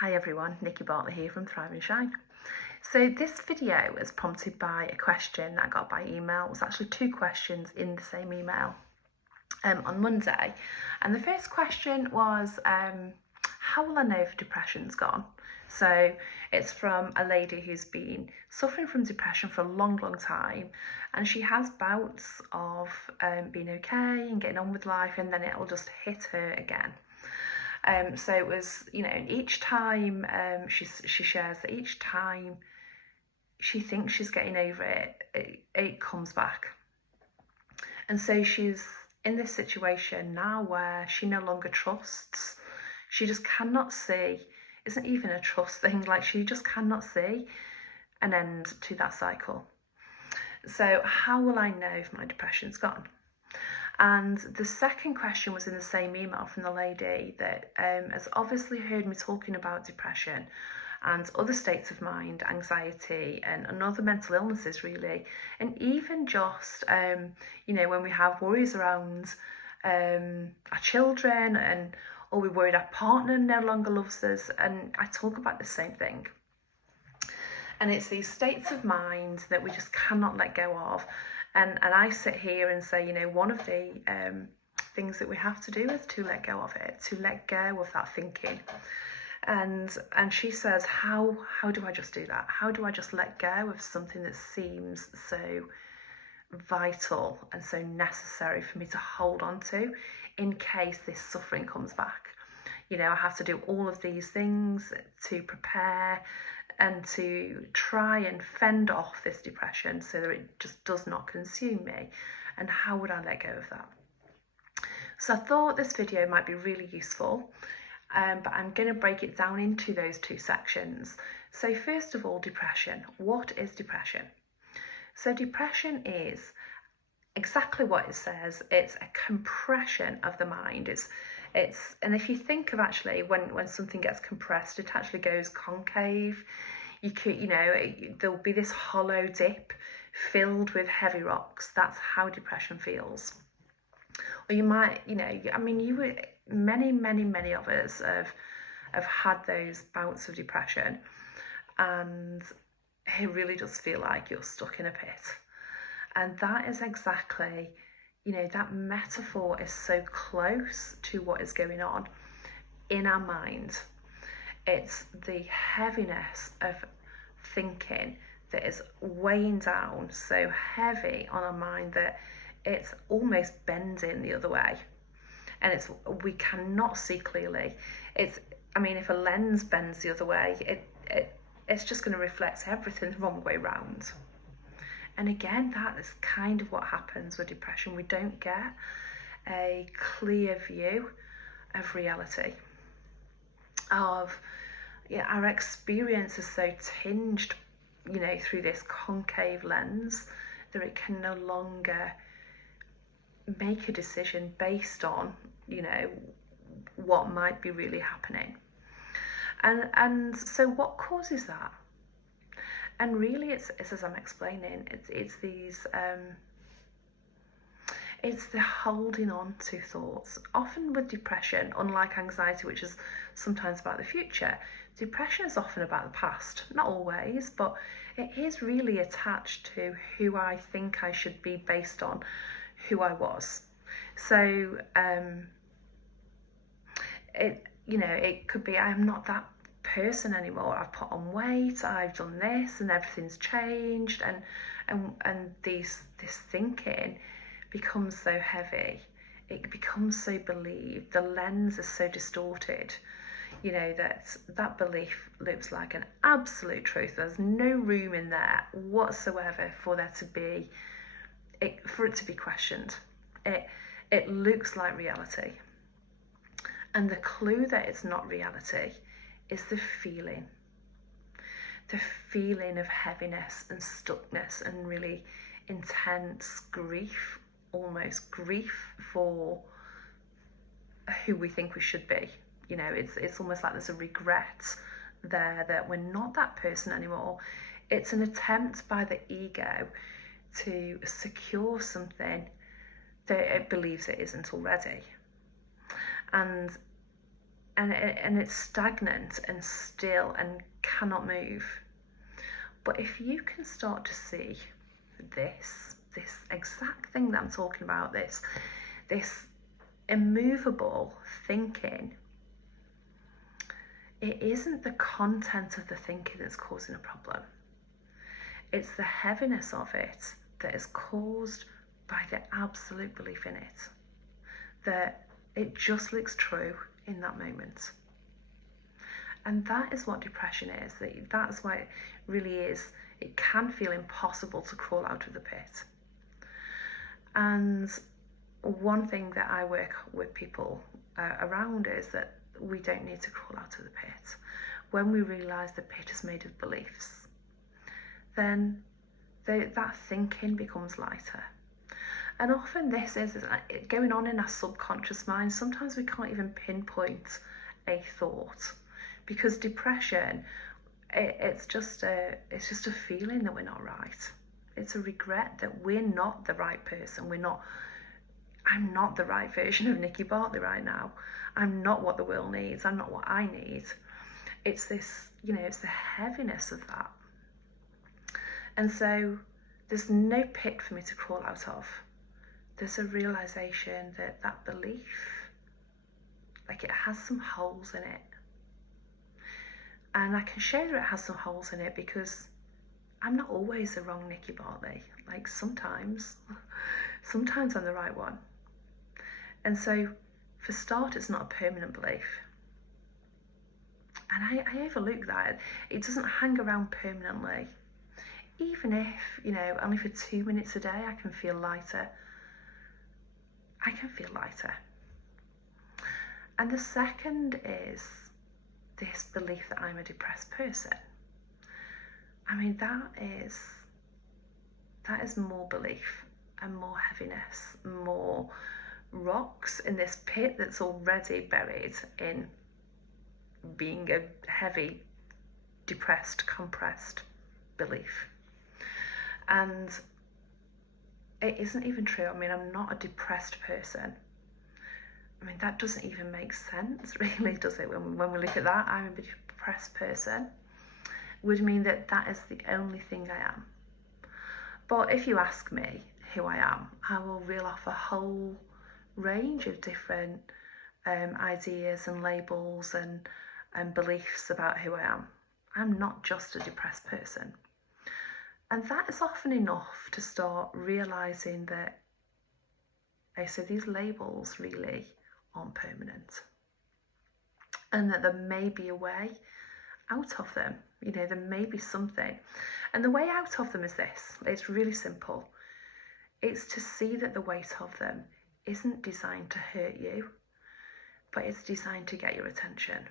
Hi everyone, Nikki Bartley here from Thrive and Shine. So this video was prompted by a question that I got by email. It was actually two questions in the same email on Monday. And the first question was, how will I know if depression's gone? So it's from a lady who's been suffering from depression for a long time, and she has bouts of being okay and getting on with life, and then it'll just hit her again. So it was, and each time she shares that each time she thinks she's getting over it comes back. And so she's in this situation now where she no longer trusts. She just cannot see, isn't even a trust thing, like she just cannot see an end to that cycle. So how will I know if my depression's gone? And the second question was in the same email from the lady that has obviously heard me talking about depression and other states of mind, anxiety and other mental illnesses really, and even just when we have worries around our children, or we're worried our partner no longer loves us, and I talk about the same thing. And it's these states of mind that we just cannot let go of. And I sit here and say, one of the things that we have to do is to let go of it, to let go of that thinking. And she says, how do I just do that? How do I just let go of something that seems so vital and so necessary for me to hold on to in case this suffering comes back? I have to do all of these things to prepare and to try and fend off this depression so that it just does not consume me. And how would I let go of that? So I thought this video might be really useful, but I'm going to break it down into those two sections. So first of all, depression. What is depression? So depression is exactly what it says. It's a compression of the mind. And if you think of actually when something gets compressed, it actually goes concave. There'll be this hollow dip filled with heavy rocks. That's how depression feels. Or you might, many of us have had those bouts of depression, and it really does feel like you're stuck in a pit. And that is exactly, that metaphor is so close to what is going on in our mind. It's the heaviness of thinking that is weighing down so heavy on our mind that it's almost bending the other way. And we cannot see clearly. If a lens bends the other way, it's just going to reflect everything the wrong way round. And again, that is kind of what happens with depression. We don't get a clear view of reality. Our experience is so tinged, through this concave lens that it can no longer make a decision based on, what might be really happening. And so what causes that? And really, it's as I'm explaining, it's these, it's the holding on to thoughts. Often with depression, unlike anxiety, which is sometimes about the future, depression is often about the past. Not always, but it is really attached to who I think I should be based on who I was. So, it could be I'm not that person anymore. I've put on weight, I've done this, and everything's changed, and this thinking becomes so heavy, it becomes so believed, the lens is so distorted, that belief looks like an absolute truth. There's no room in there whatsoever for it to be questioned. It looks like reality. And the clue that it's not reality is the feeling of heaviness and stuckness and really intense grief, almost grief for who we think we should be. It's almost like there's a regret there that we're not that person anymore. It's an attempt by the ego to secure something that it believes it isn't already. And and it's stagnant and still and cannot move. But if you can start to see this exact thing that I'm talking about, this immovable thinking, it isn't the content of the thinking that's causing a problem. It's the heaviness of it that is caused by the absolute belief in it, that it just looks true in that moment. And that is what depression is. That's why it really is. It can feel impossible to crawl out of the pit. And one thing that I work with people around is that we don't need to crawl out of the pit. When we realise the pit is made of beliefs, then that thinking becomes lighter. And often this is going on in our subconscious mind. Sometimes we can't even pinpoint a thought, because depression, it's just a feeling that we're not right. It's a regret that we're not the right person. I'm not the right version of Nikki Bartley right now. I'm not what the world needs. I'm not what I need. It's this, it's the heaviness of that. And so there's no pit for me to crawl out of. There's a realization that belief, like, it has some holes in it. And I can show that it has some holes in it because I'm not always the wrong Nikki Bartley. Like, sometimes I'm the right one. And so, for start, it's not a permanent belief. And I overlook that. It doesn't hang around permanently. Even if, only for 2 minutes a day I can feel lighter. I can feel lighter. And the second is this belief that I'm a depressed person. I mean, that is more belief and more heaviness, more rocks in this pit that's already buried in being a heavy, depressed, compressed belief. And it isn't even true. I mean, I'm not a depressed person. I mean, that doesn't even make sense, really, does it? When we look at that, I'm a depressed person, would mean that is the only thing I am. But if you ask me who I am, I will reel off a whole range of different ideas and labels and beliefs about who I am. I'm not just a depressed person. And that is often enough to start realising that, so these labels really aren't permanent. And that there may be a way out of them. There may be something. And the way out of them is this. It's really simple. It's to see that the weight of them isn't designed to hurt you, but it's designed to get your attention.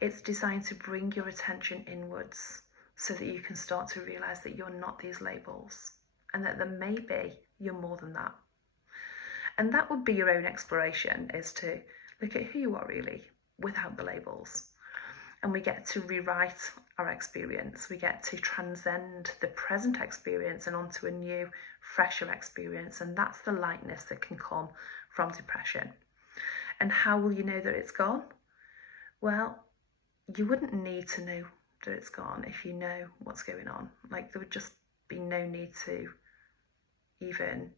It's designed to bring your attention inwards so that you can start to realise that you're not these labels and that there may be you're more than that. And that would be your own exploration, is to look at who you are really without the labels. And we get to rewrite our experience. We get to transcend the present experience and onto a new, fresher experience. And that's the lightness that can come from depression. And how will you know that it's gone? Well, you wouldn't need to know that it's gone if you know what's going on. Like, there would just be no need to even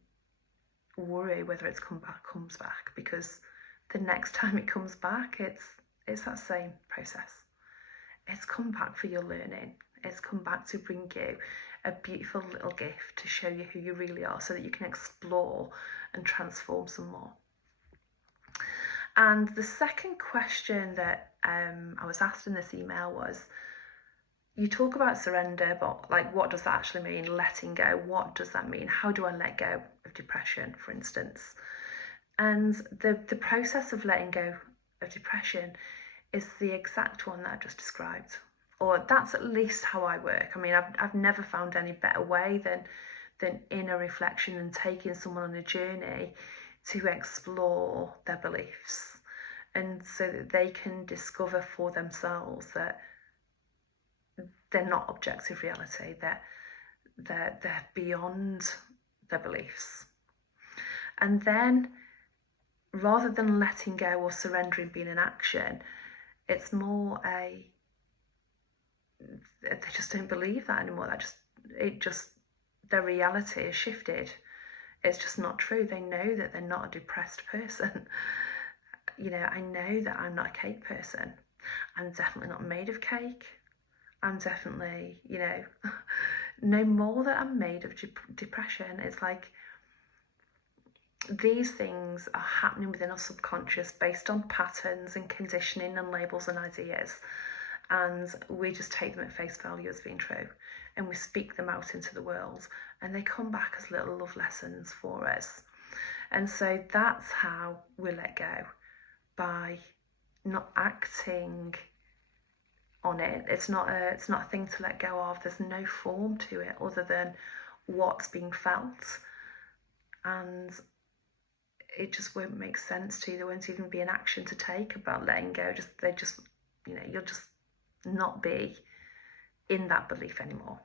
worry whether it's comes back, because the next time it comes back, it's that same process. It's come back for your learning. It's come back to bring you a beautiful little gift to show you who you really are, so that you can explore and transform some more. And the second question that I was asked in this email was, you talk about surrender, but like, what does that actually mean? Letting go, what does that mean? How do I let go of depression, for instance? And the process of letting go of depression is the exact one that I just described, or that's at least how I work. I mean, I've never found any better way than inner reflection and taking someone on a journey to explore their beliefs, and so that they can discover for themselves that they're not objective reality, that they're beyond their beliefs. And then rather than letting go or surrendering being an action, it's more they just don't believe that anymore. Their reality has shifted. It's just not true. They know that they're not a depressed person. I know that I'm not a cake person. I'm definitely not made of cake. I'm definitely, no more that I'm made of depression. It's like these things are happening within our subconscious based on patterns and conditioning and labels and ideas. And we just take them at face value as being true. And we speak them out into the world. And they come back as little love lessons for us. And so that's how we let go, by not acting on it. It's not a thing to let go of. There's no form to it other than what's being felt. And it just won't make sense to you. There won't even be an action to take about letting go. You'll just not be in that belief anymore.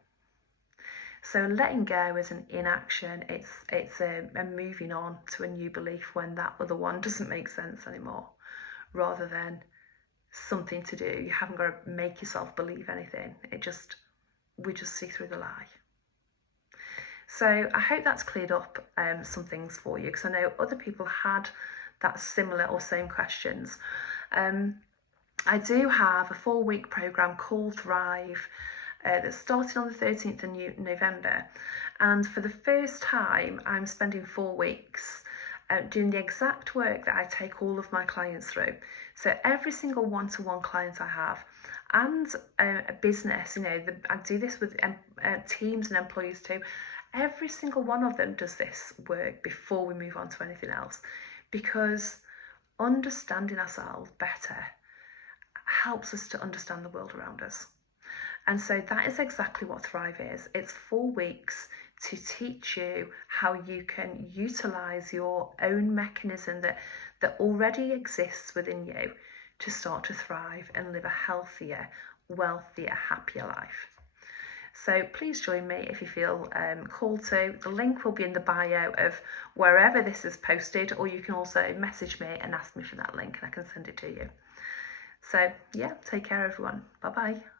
So letting go is an inaction. It's a moving on to a new belief when that other one doesn't make sense anymore, rather than something to do. You haven't got to make yourself believe anything. We just see through the lie. So I hope that's cleared up some things for you, because I know other people had that similar or same questions. I do have a 4-week program called Thrive that started on the 13th of November, and for the first time I'm spending 4 weeks doing the exact work that I take all of my clients through. So every single one-to-one client I have, and a business, I do this with teams and employees too. Every single one of them does this work before we move on to anything else, because understanding ourselves better helps us to understand the world around us. And so that is exactly what Thrive is. It's 4 weeks to teach you how you can utilize your own mechanism that already exists within you to start to thrive and live a healthier, wealthier, happier life. So please join me if you feel called to. The link will be in the bio of wherever this is posted, or you can also message me and ask me for that link and I can send it to you. So yeah, take care everyone. Bye bye.